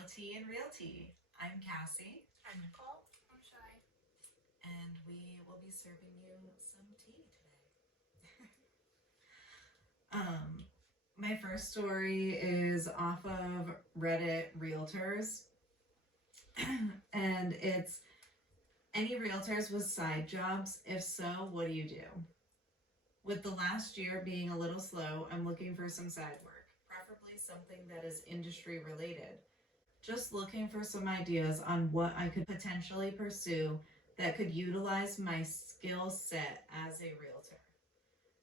Realty and Realty. I'm Cassie. I'm Nicole. I'm Shy. And we will be serving you some tea today. My first story is off of Reddit Realtors. And it's, any realtors with side jobs? If so, what do you do? With the last year being a little slow, I'm looking for some side work, preferably something that is industry related. Just looking for some ideas on what I could potentially pursue that could utilize my skill set as a realtor.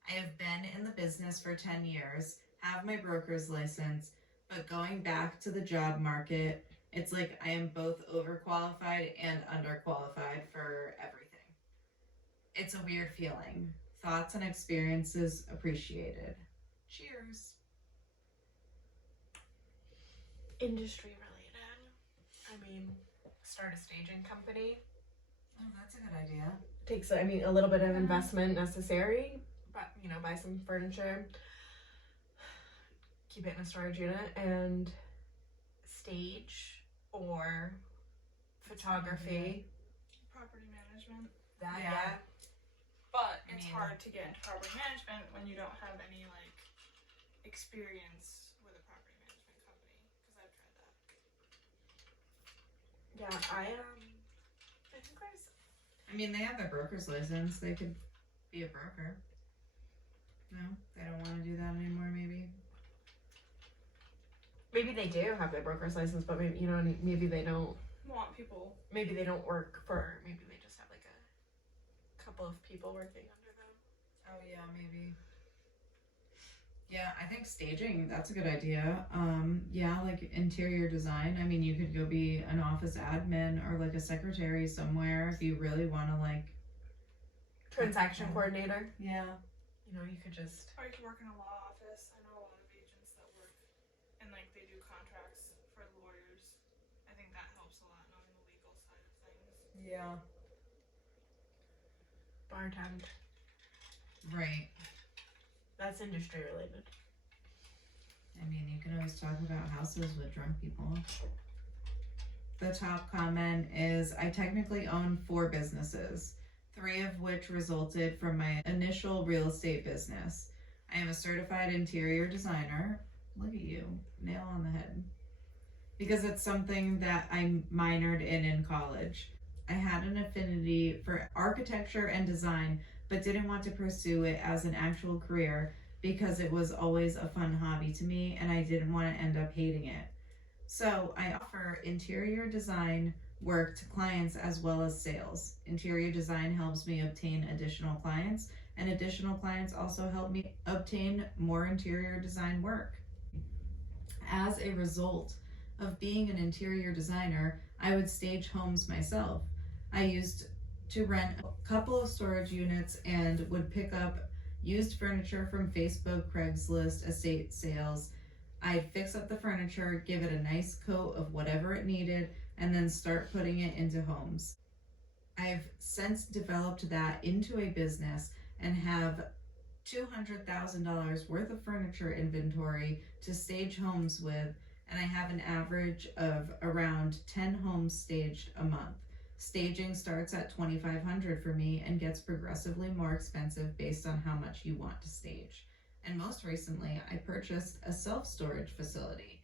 I have been in the business for 10 years, have my broker's license, but going back to the job market, it's like I am both overqualified and underqualified for everything. It's a weird feeling. Thoughts and experiences appreciated. Cheers. Industry related. I mean, start a staging company. Oh, that's a good idea. Takes, a little bit of investment necessary, but, buy some furniture, keep it in a storage unit, and stage or photography. Property management. That, Yeah. But it's hard to get into property management when you don't have any, experience with a property management company, because I've tried that. Yeah, I think They have their broker's license. They could be a broker. No, they don't want to do that anymore, maybe. maybe they do have their broker's license, but maybe, maybe they don't. Want people. Maybe they don't work for, maybe they just have a couple of people working under them. Oh yeah, maybe. Yeah, I think staging, that's a good idea. Yeah, like interior design. You could go be an office admin or like a secretary somewhere if you really want to Transaction coordinator. Yeah. You could just. Or you could work in a law office. I know a lot of agents that work and they do contracts for lawyers. I think that helps a lot, knowing the legal side of things. Yeah. Bartend. Right. That's industry related. You can always talk about houses with drunk people. The top comment is, I technically own 4 businesses, 3 of which resulted from my initial real estate business. I am a certified interior designer. Look at you, nail on the head. Because it's something that I minored in college. I had an affinity for architecture and design, but didn't want to pursue it as an actual career because it was always a fun hobby to me and I didn't want to end up hating it. So I offer interior design work to clients as well as sales. Interior design helps me obtain additional clients, and additional clients also help me obtain more interior design work. As a result of being an interior designer, I would stage homes myself. I used to rent a couple of storage units and would pick up used furniture from Facebook, Craigslist, estate sales. I'd fix up the furniture, give it a nice coat of whatever it needed, and then start putting it into homes. I've since developed that into a business and have $200,000 worth of furniture inventory to stage homes with, and I have an average of around 10 homes staged a month. Staging starts at $2,500 for me and gets progressively more expensive based on how much you want to stage. And most recently, I purchased a self-storage facility.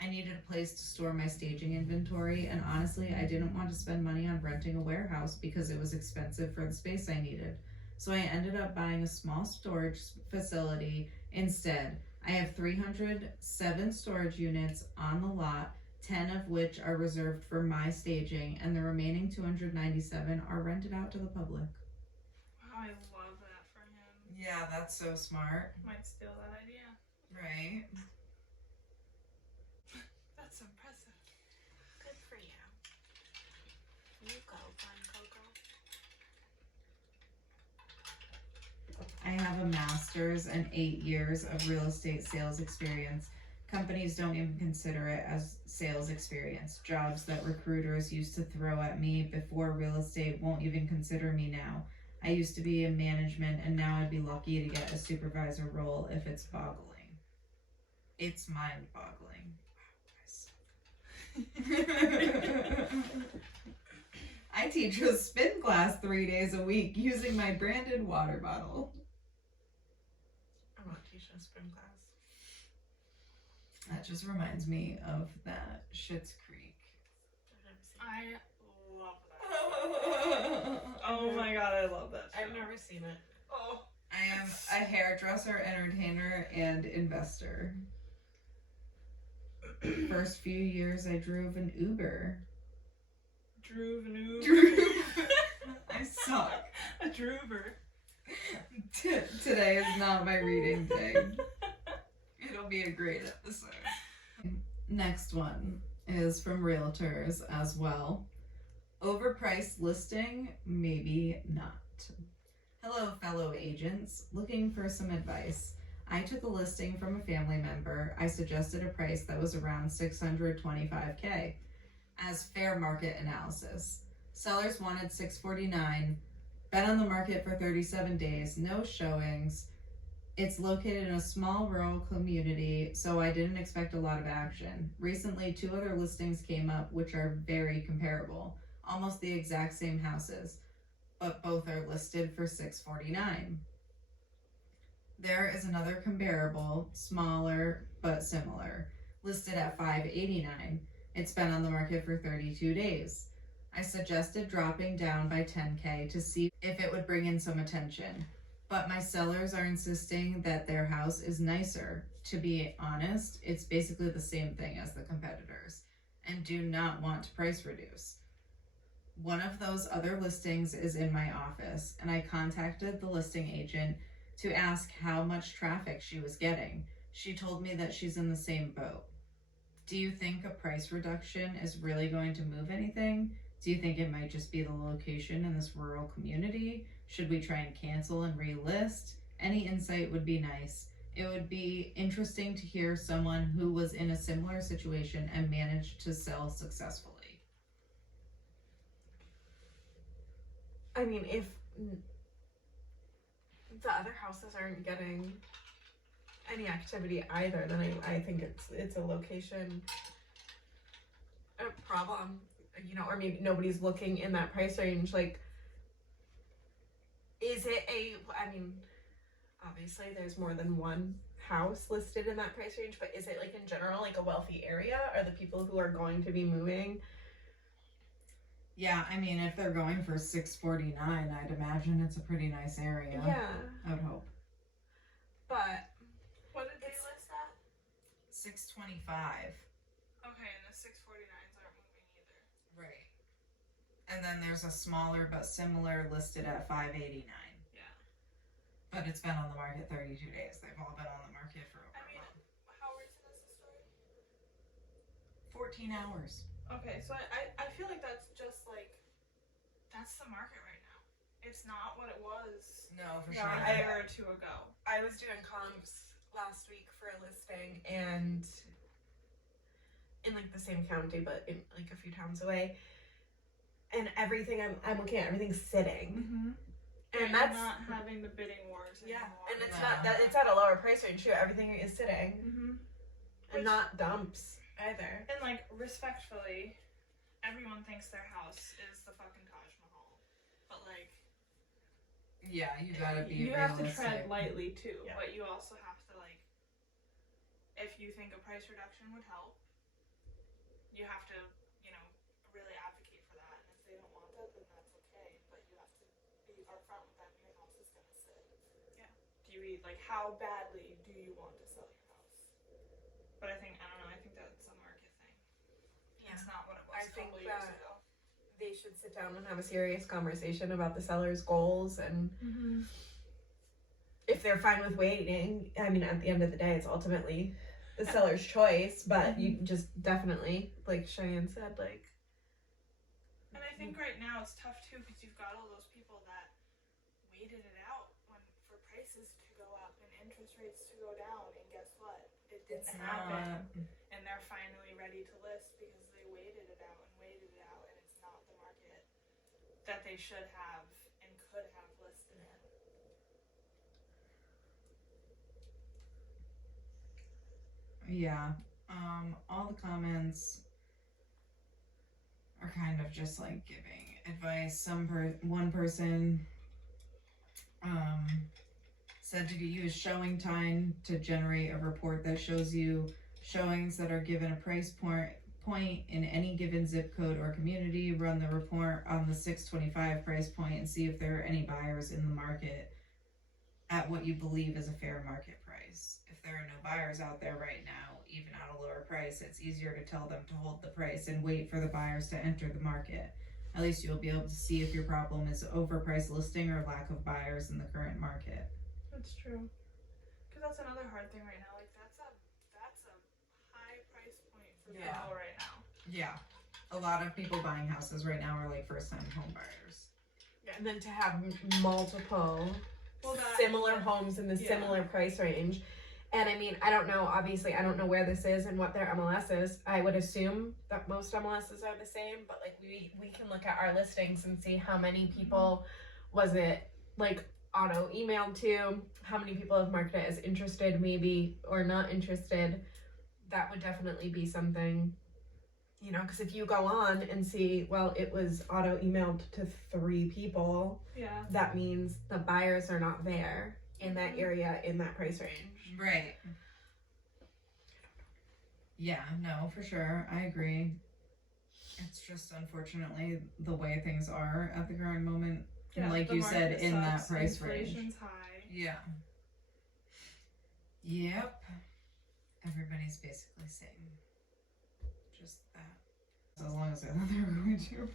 I needed a place to store my staging inventory, and honestly, I didn't want to spend money on renting a warehouse because it was expensive for the space I needed. So I ended up buying a small storage facility instead. I have 307 storage units on the lot, 10 of which are reserved for my staging, and the remaining 297 are rented out to the public. Wow, I love that for him. Yeah, that's so smart. Might steal that idea. Right. That's impressive. Good for you. You go, fun Coco. I have a master's and 8 years of real estate sales experience. Companies don't even consider it as sales experience. Jobs that recruiters used to throw at me before real estate won't even consider me now. I used to be in management, and now I'd be lucky to get a supervisor role if it's boggling. It's mind-boggling. Wow, guys. I teach a spin class 3 days a week using my branded water bottle. I'm not teaching a spin class. That just reminds me of that Schitt's Creek. I love that. Oh my god, I love that show. I've never seen it. Oh. I am a hairdresser, entertainer, and investor. First few years I drove an Uber. I suck. A droover. Today is not my reading day. It'll be a great episode. Next one is from Realtors as well. Overpriced listing, maybe not. Hello, fellow agents. Looking for some advice. I took a listing from a family member. I suggested a price that was around $625K as fair market analysis. Sellers wanted $649. Been on the market for 37 days, no showings. It's located in a small rural community, so I didn't expect a lot of action. Recently, 2 other listings came up which are very comparable, almost the exact same houses, but both are listed for $649. There is another comparable, smaller but similar, listed at $589. It's been on the market for 32 days. I suggested dropping down by $10K to see if it would bring in some attention, but my sellers are insisting that their house is nicer. To be honest, it's basically the same thing as the competitors and do not want to price reduce. One of those other listings is in my office, and I contacted the listing agent to ask how much traffic she was getting. She told me that she's in the same boat. Do you think a price reduction is really going to move anything? Do you think it might just be the location in this rural community? Should we try and cancel and relist? Any insight would be nice. It would be interesting to hear someone who was in a similar situation and managed to sell successfully. I mean, if the other houses aren't getting any activity either, then I think it's a location problem, you know, or maybe nobody's looking in that price range. Like, is it I mean, obviously there's more than one house listed in that price range, but is it like in general like a wealthy area? Are the people who are going to be moving? Yeah, I mean, if they're going for $649, I'd imagine it's a pretty nice area. Yeah. I would hope. But What did they list at? $625. Okay, and the 649s aren't moving either. Right. And then there's a smaller but similar listed at $589. Yeah. But it's been on the market 32 days. They've all been on the market for over a month. How recent is the story? 14 hours. Okay, so I feel like that's just like, that's the market right now. It's not what it was No, for No, sure. a year or 2 ago. I was doing comps last week for a listing, and in like the same county but in like a few towns away, and everything I'm looking at, everything's sitting. Mm-hmm. And you're that's not having the bidding wars anymore. yeah, and it's Yeah. not that it's at a lower price range too. Everything is sitting, Mm-hmm. and not dumps either. And like, respectfully, everyone thinks their house is the fucking Taj Mahal, but like, Yeah, you gotta be you have to realistic. tread lightly too. Yeah. But you also have to like, if you think a price reduction would help, you have to, you know, really advocate for that. And if they don't want that, then that's okay. But you have to be upfront with them. Your house is gonna sit. Yeah. Do you like, how badly do you want to sell your house? But I think, I don't know, I think that's a market thing. Yeah. It's not what it was I a think couple years that- ago. They should sit down and have a serious conversation about the seller's goals, and if they're fine with waiting. I mean, at the end of the day, it's ultimately the seller's choice, but you just definitely, like Cheyenne said, like. And I think right now it's tough too because you've got all those people that waited it out for prices to go up and interest rates to go down, and guess what? It didn't It's happen. not. And they're finally ready to list because they waited it out, and it's not the market that they should have and could have listed in. Yeah. All the comments are kind of just like giving advice. One person said to use showing time to generate a report that shows you showings that are given a price point in any given zip code or community. Run the report on the 625 price point and see if there are any buyers in the market at what you believe is a fair market price. If there are no buyers out there right now, even at a lower price, it's easier to tell them to hold the price and wait for the buyers to enter the market. At least you'll be able to see if your problem is overpriced listing or lack of buyers in the current market. That's true. Because that's another hard thing right now. Like that's a high price point for people right now. Yeah. A lot of people buying houses right now are like first time home buyers. Yeah, and then to have multiple Well, similar homes in the similar price range. And I mean, I don't know, obviously, I don't know where this is and what their MLS is. I would assume that most MLSs are the same, but like we can look at our listings and see how many people was it like auto emailed to, how many people have marked it as interested maybe or not interested. That would definitely be something, you know, because if you go on and see, well, it was auto emailed to 3 people, Yeah. that means the buyers are not there in that area in that price range. Right. Yeah, no, for sure. I agree. It's just unfortunately the way things are at the current moment. Yeah, like the you said, market in that sucks, price range. inflation's high. Yeah. Yep. Everybody's basically saying just that. As long as I thought they were going to.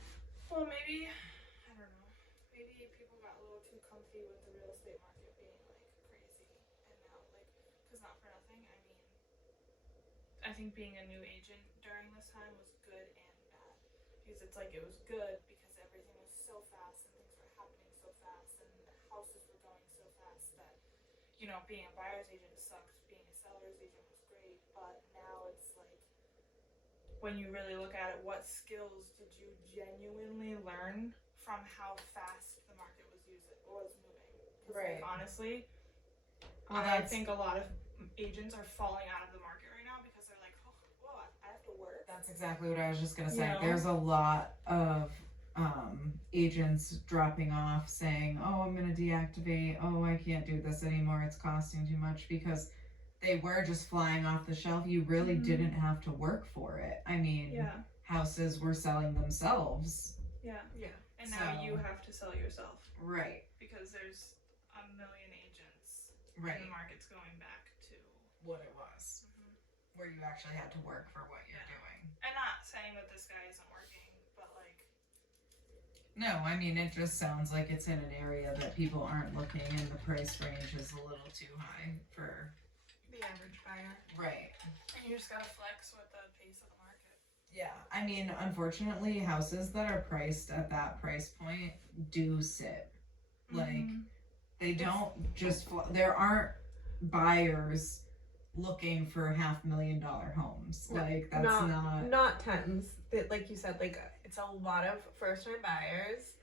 Well, maybe, I don't know, maybe people got a little too comfy with the real estate market being like crazy, and now like, because not for nothing, I mean, I think being a new agent during this time was good and bad, because it's like it was good because everything was so fast and things were happening so fast and the houses were going so fast that, you know, being a buyer's agent sucked, being a seller's agent was great, but now it's like, when you really look at it, what skills did you genuinely learn from how fast the market was moving? 'Cause, Right. like, honestly, Well, I think a lot of agents are falling out of the market right now because they're like, oh, well, I have to work. That's exactly what I was just gonna say. You know? There's a lot of agents dropping off saying, oh, I'm gonna deactivate, oh, I can't do this anymore, it's costing too much, because they were just flying off the shelf. You really didn't have to work for it. I mean, Yeah, houses were selling themselves. yeah. Yeah. And now So- you have to sell yourself Right. because there's a million agents Right. and the market's going back to What it was. Where you actually had to work for what you're doing. I'm not saying that this guy isn't working, but like, No, I mean, it just sounds like it's in an area that people aren't looking, and the price range is a little too high for. The average buyer. Right. and you just gotta flex with the pace of the market. Yeah. I mean, unfortunately, houses that are priced at that price point do sit. Like, they don't just. There aren't buyers looking for $500,000 homes. No, Like, that's not tens. Like you said, like it's a lot of first time buyers.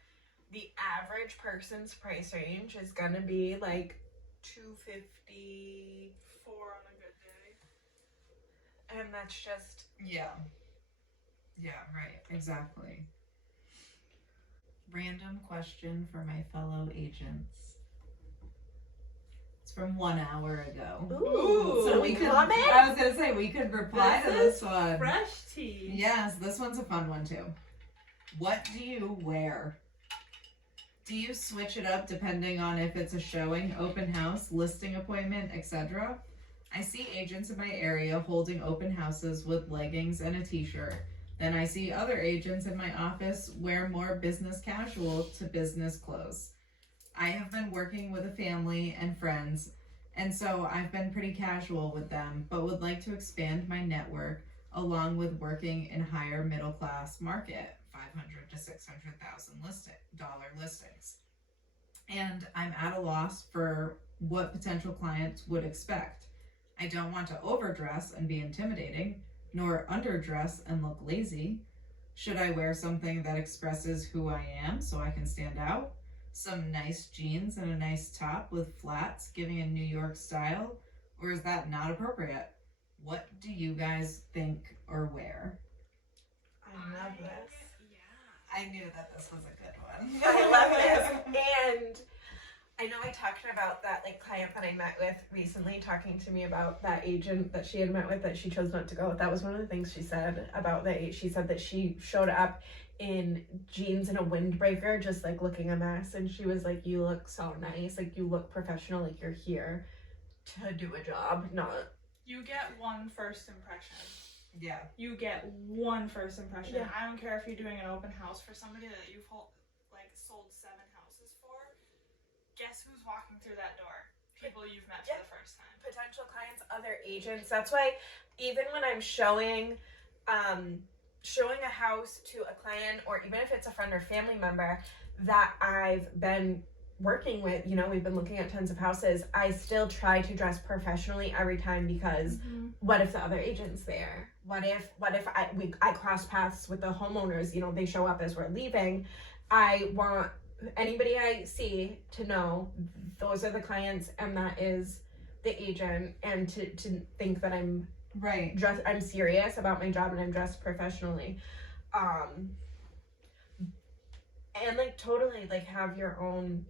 The average person's price range is gonna be like $250, 4 on a good day. and that's just Yeah. Yeah, right. Exactly. Random question for my fellow agents. It's from 1 hour ago. ooh. So we could, comment? I was gonna say we could reply to this one. Fresh tea. Yes, this one's a fun one too. What do you wear? Do you switch it up depending on if it's a showing, open house, listing appointment, etc.? I see agents in my area holding open houses with leggings and a t-shirt. Then I see other agents in my office wear more business casual to business clothes. I have been working with a family and friends, and so I've been pretty casual with them, but would like to expand my network along with working in higher middle class market, $500,000 to $600,000 listings. And I'm at a loss for what potential clients would expect. I don't want to overdress and be intimidating, nor underdress and look lazy. Should I wear something that expresses who I am so I can stand out? Some nice jeans and a nice top with flats giving a New York style? Or is that not appropriate? What do you guys think or wear? I love this. Yeah, I knew that this was a good one. I love this. And I know I talked about that like client that I met with recently, talking to me about that agent that she had met with that she chose not to go with. That was one of the things she said about she said that she showed up in jeans and a windbreaker, just like looking a mess, and she was like, you look so nice, like you look professional, like you're here to do a job, not. You get one first impression. Yeah. You get one first impression. Yeah. I don't care if you're doing an open house for somebody that you've sold 7 houses for. Guess who's walking through that door? People you've met for the first time. Potential clients, other agents. That's why even when I'm showing a house to a client, or even if it's a friend or family member that I've been working with, you know, we've been looking at tons of houses, I still try to dress professionally every time, because what if the other agent's there? What if I cross paths with the homeowners, you know, they show up as we're leaving. I want anybody I see to know those are the clients and that is the agent, and to think that I'm I'm serious about my job and I'm dressed professionally. And like totally like have your own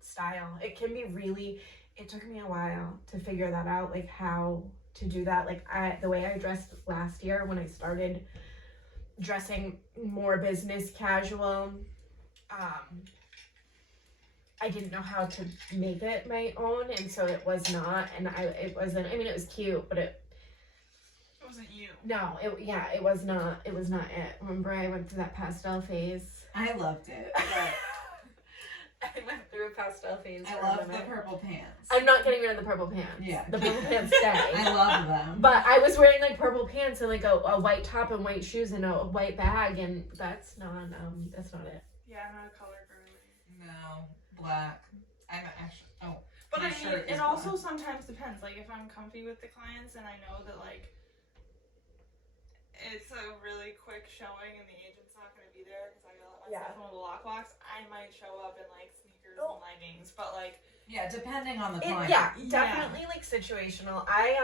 style. It can be really, it took me a while to figure that out, like how to do that. Like the way I dressed last year when I started dressing more business casual, I didn't know how to make it my own, and so it was not, and it wasn't, I mean it was cute, but it wasn't you. No, it was not it. Remember I went through that pastel phase? I loved it. But I went through a pastel phase. I love the purple pants. I'm not getting rid of the purple pants. Yeah. The purple pants stay. I love them. But I was wearing like purple pants and like a white top and white shoes and a white bag, and that's not it. Yeah, I'm not a color girly. No, black. I'm actually, But my I mean, shirt it is also black. sometimes depends. Like, if I'm comfy with the clients and I know that, like, it's a really quick showing and the agent's not going to be there because I got my stuff in one of the lockbox, I might show up in, like, sneakers and leggings. But, like... Yeah, depending on the client. Yeah, definitely like situational. I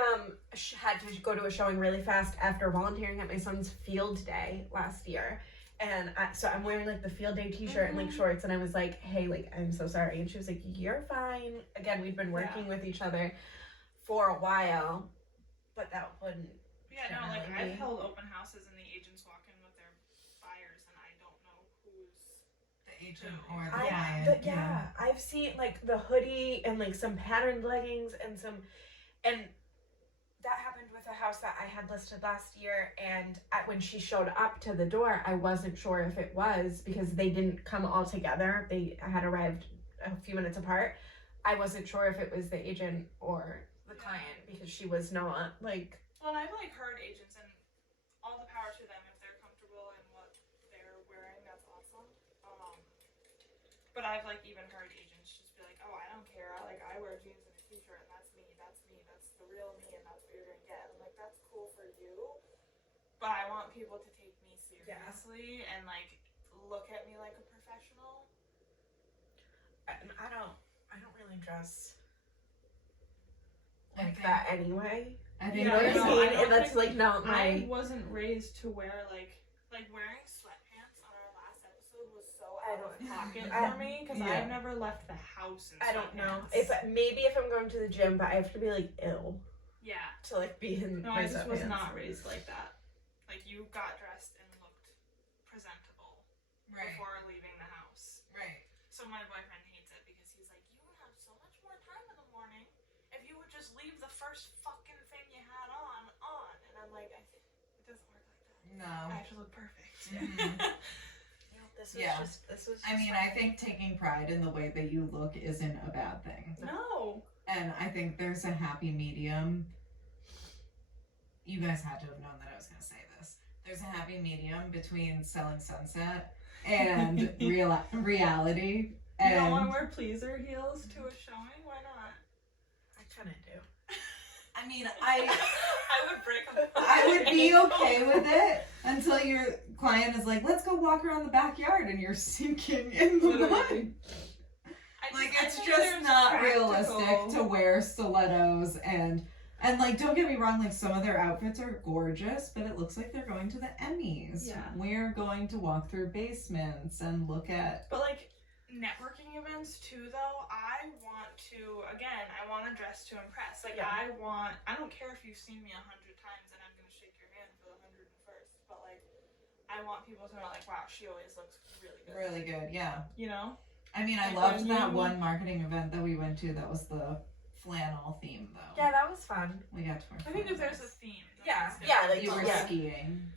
had to go to a showing really fast after volunteering at my son's field day last year. And so I'm wearing like the field day t-shirt and like shorts, and I was like, hey, like, I'm so sorry. And she was like, you're fine. Again, we've been working with each other for a while, but that wouldn't. Yeah, no, like, I've held open houses and the agents walk in with their buyers and I don't know who's the agent or the client. Yeah, I've seen like the hoodie and like some patterned leggings and that happened with a house that I had listed last year, and when she showed up to the door, I wasn't sure if it was, because they didn't come all together. They had arrived a few minutes apart. I wasn't sure if it was the agent or the client, because she was not like... Well, and I've like heard agents, and all the power to them if they're comfortable in what they're wearing, that's awesome. But I've like even heard agents just be like, oh, I don't care, I wear jeans and a t-shirt and that's me, that's the real me, and that's what you're gonna get. I'm like, that's cool for you, but I want people to take me seriously and like look at me like a professional. And I don't really dress like that anyway. I think you know what I mean? And that's like not I my... wasn't raised to wear like wearing sweatpants on our last episode was so out of pocket for me, because I've never left the house in sweatpants. I don't know. Maybe if I'm going to the gym, but I have to be like ill. Yeah. To like be in No, my I just was sweatpants. not raised like that. Like, you got dressed and looked presentable before leaving the house. Right. So my boyfriend hates it because he's like, you have so much more time in the morning if you would just leave the first fucking thing you had on. And I'm like, it doesn't work like that. No. I have to look perfect. This was I mean, I think taking pride in the way that you look isn't a bad thing. No. And I think there's a happy medium. You guys had to have known that I was going to say this. There's a happy medium between selling sunset and reality. You don't want to wear pleaser heels to a showing? Why not? I kind of do. I mean, I would break them. I would be okay with it until your client is like, let's go walk around the backyard, and you're sinking in the mud. Like, it's just not realistic to wear stilettos and And like, don't get me wrong, like some of their outfits are gorgeous, but it looks like they're going to the Emmys. Yeah. We're going to walk through basements and look at. But like networking events too, though, I want to dress to impress. Like Yeah. I don't care if you've seen me 100 times and I'm gonna shake your hand for the 101st, but like I want people to know, like, wow, she always looks really good. Really good, yeah. You know? I mean, I Like, loved that one marketing event that we went to. That was the flannel theme, though. Yeah, that was fun. We got to wear I think if flannels. there's a theme. Yeah, that's yeah, different. like, You were yeah. skiing.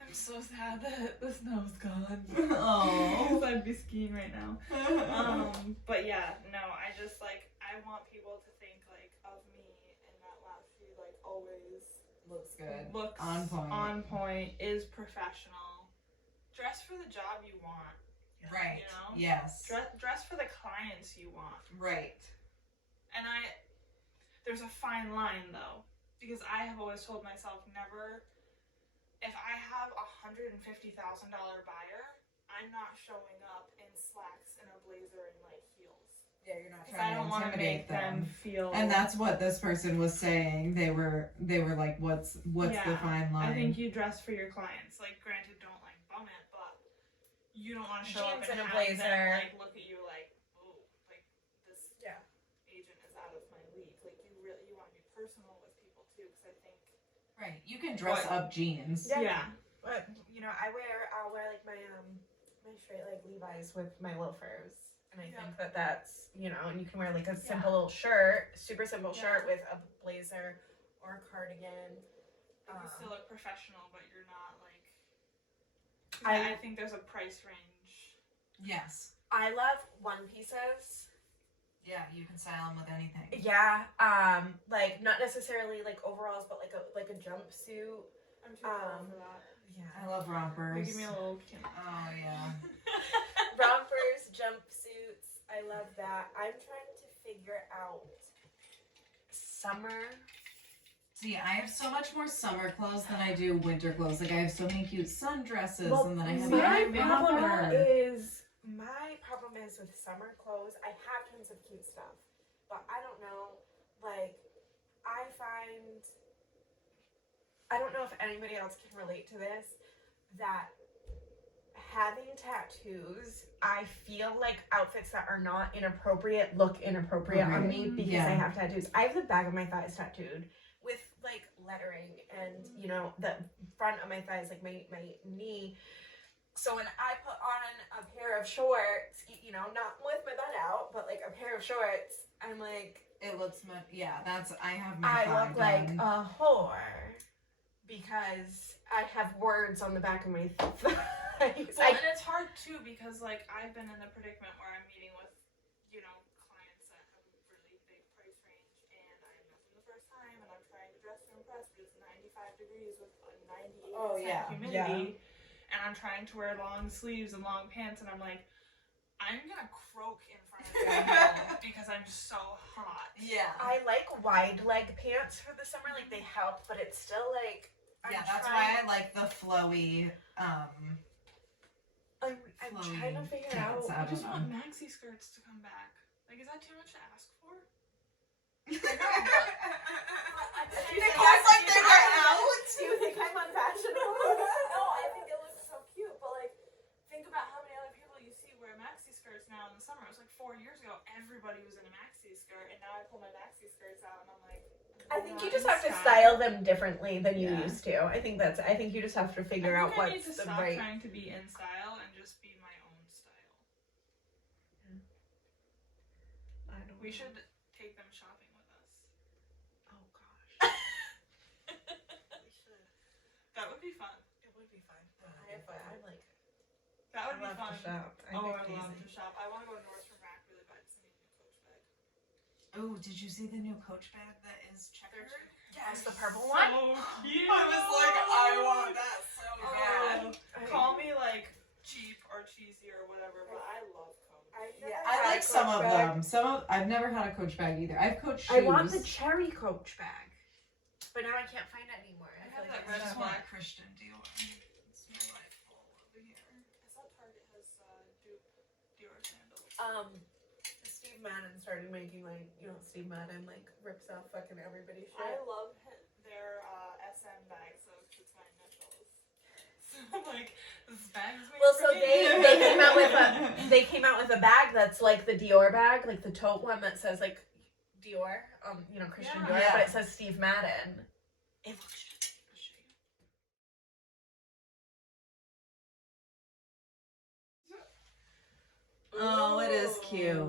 I'm so sad that the snow's gone. Oh. Because I'd be skiing right now. But yeah, no, I just like, I want people to think like of me and that Lassie like always Looks good. looks On point. is professional. Dress for the job you want. Right. You know? Yes. Dress for the clients you want. Right. And there's a fine line though, because I have always told myself never, if I have $150,000 buyer, I'm not showing up in slacks and a blazer and like heels. Yeah, you're not Because I don't want to make them feel. And that's what this person was saying. They were like, what's the fine line? I think you dress for your clients. Like, granted, don't like bum it, but you don't want to show up Jeans and and a have blazer. them like look at you like, oh, like this Yeah. agent is out of my league. Like, you want to be personal with people too, because I think. Right. You can dress up jeans. Yeah. But you know, I'll wear like my straight leg Levi's with my loafers, and I think that's, you know, and you can wear like a simple little shirt, super simple shirt with a blazer or a cardigan. You still look professional, but you're not like. I think there's a price range. Yes. I love one pieces. Yeah, you can style them with anything. Yeah, like not necessarily like overalls, but like a jumpsuit. I'm too tall for that. Yeah. I love rompers. Give me a little. Oh yeah. Rompers, jumpsuits. I love that. I'm trying to figure out summer. See, I have so much more summer clothes than I do winter clothes. Like I have so many cute sundresses, Well, and then I have my problem is with summer clothes. I have tons of cute stuff, but I don't know. Like, I don't know if anybody else can relate to this. That having tattoos, I feel like outfits that are not inappropriate look inappropriate on me because I have tattoos. I have the back of my thighs tattooed with like lettering, and you know the front of my thighs, like my knee. So when I put on a pair of shorts, you know, not with my butt out, but like a pair of shorts, I'm like, it looks much. Yeah, I have my. I look like a whore because I have words on the back of my thighs. Well, and it's hard too because like I've been in the predicament where I'm meeting with, you know, clients that have a really big price range, and I'm met them the first time, and I'm trying to dress to impress, but it's 95 degrees with a 98% humidity, and I'm trying to wear long sleeves and long pants, and I'm like, I'm gonna croak in front of you because I'm so hot. Yeah. I like wide leg pants for the summer, like they help, but it's still like. That's why I like the flowy. I'm trying to figure out. I just want maxi skirts to come back. Like, is that too much to ask for? Do you think I'm unfashionable? No, I think it looks so cute. But like, think about how many other people you see wear maxi skirts now in the summer. It was like 4 years ago, everybody was in a maxi skirt, and now I pull my maxi skirts out, and I'm like. I think you just have to style them differently than you used to. I think you just have to figure out what's I need to the stop right. trying to be in style and just be my own style. We should take them shopping with us. Oh gosh. We should. That would be fun. It would be fun. I'm like. That would be love fun. to shop. I love to shop. I want to go to Nordstrom Rack really bad because I need a new Coach bag. Oh, did you see the new Coach bag that is checkered? Yes, the purple So one. cute. I was like, I want that so bad. Call me like cheap or cheesy or whatever, but I love Coach. I like some of them. I've never had a Coach bag either. I've Coach shoes. I want the cherry Coach bag, but now I can't find it anymore. I have that I red just one. want Christian Dior. It's my life all over here. I saw Target has Dior sandals. Steve Steve Madden started making like, Steve Madden like rips off fucking everybody's shit. I love their SM bag, so it's my initials. So I'm like, this bag's made Well, for so me. they came out with a bag that's like the Dior bag, like the tote one that says like Dior, Christian Yeah. Dior, Yeah. but it says Steve Madden. It looks Oh, it is cute.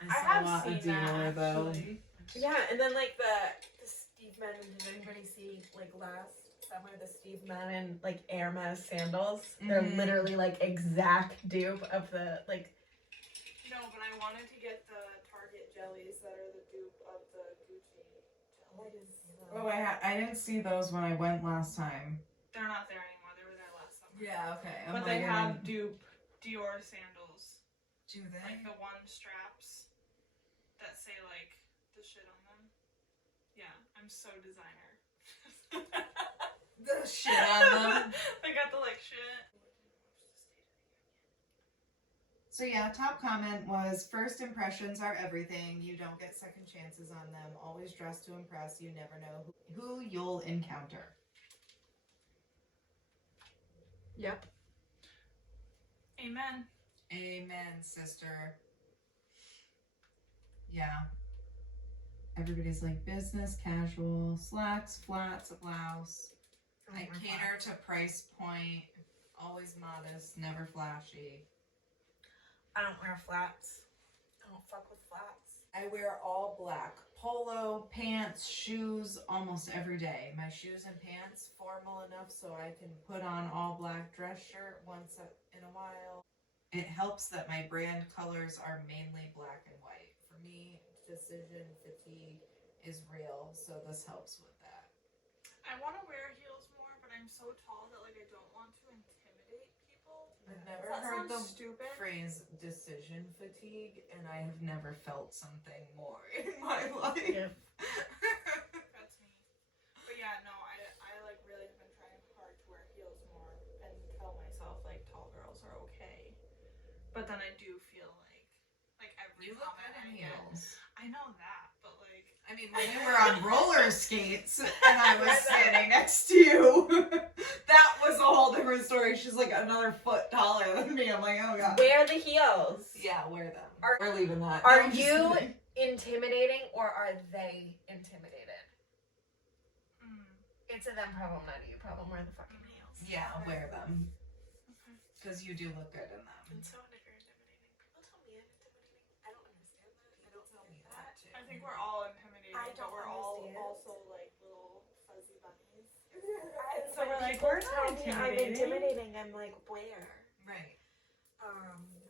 I saw have a lot of seen that, Dior, though. actually. Yeah, and then like the Steve Madden. Did anybody see like last summer the Steve Madden like Hermes sandals? They're Mhm. literally like exact dupe of the like. No, but I wanted to get the Target jellies that are the dupe of the Gucci jellies. Oh, I didn't see those when I went last time. They're not there anymore. They were there last summer. Yeah, okay. But they have dupe Dior sandals. Do they? Like the one straps that say like the shit on them. Yeah, I'm so designer. The shit on them. They got the like shit. So yeah, top comment was, first impressions are everything. You don't get second chances on them. Always dress to impress. You never know who you'll encounter. Yep. Amen. Amen, sister. Yeah. Everybody's like business, casual, slacks, flats, a blouse. I cater to price point. Always modest, never flashy. I don't wear flats. I don't fuck with flats. I wear all black. Polo, pants, shoes, almost every day. My shoes and pants formal enough so I can put on all black dress shirt once in a while. It helps that my brand colors are mainly black and white. For me, decision fatigue is real, so this helps with that. I want to wear heels more, but I'm so tall that like I don't want to intimidate people. I've never Does that heard sound the stupid? phrase decision fatigue, and I have never felt something more in my life. Yeah. That's me. But yeah, no, I like really have been trying hard to wear heels more and tell myself like tall girls are okay. But then I do feel like every You look comment good in I get. heels. I know that, but like I mean, when you were on roller skates and I was standing next to you, that was a whole different story. She's like another foot taller than me. I'm like, oh god. Wear the heels. Yeah, wear them. Are- We're leaving that. Are No, I'm just you kidding. intimidating or are they intimidated? mm, It's a them problem, not a you problem. Wear the fucking heels. Yeah, wear them. okay. Because you do look good in them. I'm so you're intimidating. People tell me I'm intimidating. I don't understand that. I don't tell me that. I think we're all intimidating, I but don't we're all understand. also like little fuzzy bunnies. And So we're like, people we're tell not me I'm intimidating. I'm like, where? Right.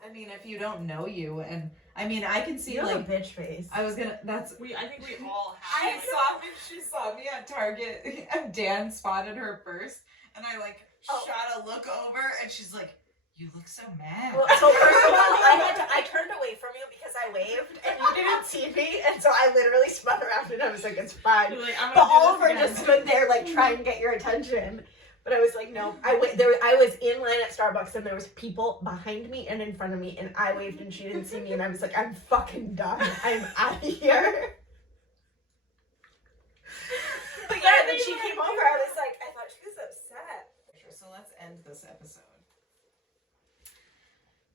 I mean, if you don't know you, and I mean, I can see You have like a bitch face. I was gonna. That's. I think we all I have. saw me. She saw me at Target, and Dan spotted her first, and I like shot a look over, and she's like, "You look so mad." Well, so first of all, I turned away from you because I waved and you didn't see me, and so I literally spun around and I was like, it's fine. You're like, I'm But gonna do Oliver this again. just stood there like trying to get your attention. But I was like, no. I was in line at Starbucks and there was people behind me and in front of me, and I waved and she didn't see me, and I was like, I'm fucking done. I'm out of here. But yeah, then she came over. I was like, I thought she was upset. So let's end this episode.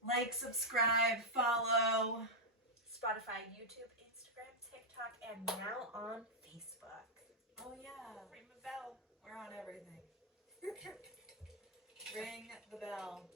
Like, subscribe, follow. Spotify, YouTube, Instagram, TikTok, and now on Facebook. Oh yeah, Ring the bell. we're on everything. Ring the bell.